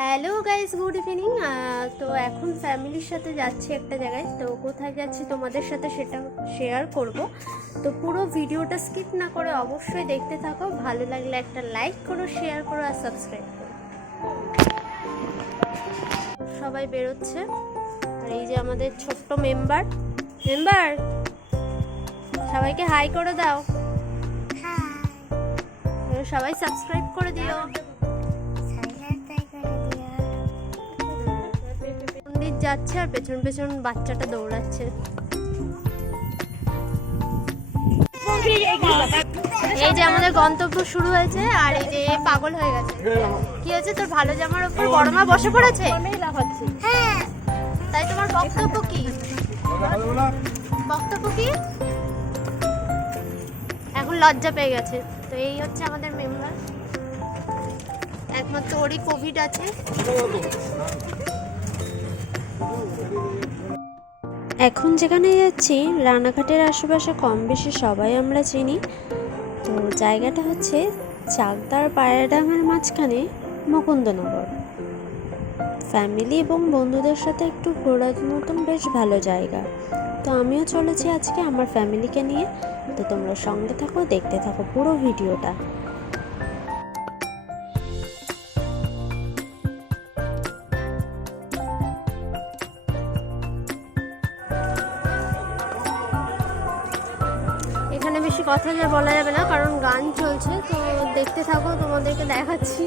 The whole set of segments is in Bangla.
Hello guys, good evening. তো এখন ফ্যামিলির সাথে যাচ্ছি একটা জায়গায়। তো কোথায় যাচ্ছি তোমাদের সাথে সেটা শেয়ার করব। তো পুরো ভিডিওটা স্কিপ না করে অবশ্যই দেখতে থাকো। ভালো লাগলে একটা লাইক করো, শেয়ার করো আর সাবস্ক্রাইব করো। সবাই বেরোচ্ছে আর এই যে আমাদের ছোট্ট মেম্বার সবাইকে হাই করে দাও। সবাই সাবস্ক্রাইব করে দিও। যাচ্ছে আর পেছন পেছন বাচ্চাটা দৌড়াচ্ছে। এই যে আমাদের গন্তব্য শুরু হয়েছে আর এই যে পাগল হয়ে গেছে। কি হয়েছে তোর? ভালো জামার উপর বড় মা বসে পড়েছে। তাই তোমার বক্তব্য কি? এখন লজ্জা পেয়ে গেছে। তো এই হচ্ছে আমাদের মেম্বার। একমাত্র ওরই কোভিড আছে। এখন যেখানে যাচ্ছি রানাঘাটের আশেপাশে কম বেশি সবাই আমরা চিনি। তো জায়গাটা হচ্ছে চাকদার পায়রাডাঙ্গার মাঝখানে মুকুন্দনগর। ফ্যামিলি এবং বন্ধুদের সাথে একটু ঘোরার মতন বেশ ভালো জায়গা। তো আমিও চলেছি আজকে আমার ফ্যামিলিকে নিয়ে। তো তোমরা সঙ্গে থাকো, দেখতে থাকো পুরো ভিডিওটা। এখানে বেশি কথা বলা যাবে না কারণ গান চলছে। তো দেখতে থাকো, তোমাদেরকে দেখাচ্ছি।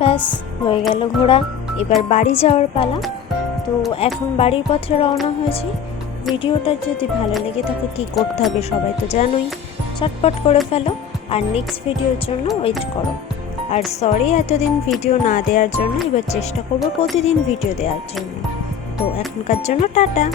ব্যাস হয়ে গেল ঘোরা। এবার বাড়ি যাওয়ার পালা। তো এখন বাড়ির পথে রওনা হয়েছি। ভিডিওটা যদি ভালো লেগে থাকে কী করতে হবে সবাই তো জানোই। চটপট করে ফেলো আর নেক্সট ভিডিওর জন্য ওয়েট করো। আর সরি এতদিন ভিডিও না দেওয়ার জন্য। এবার চেষ্টা করবো প্রতিদিন ভিডিও দেওয়ার জন্য। তো এখনকার জন্য টাটা।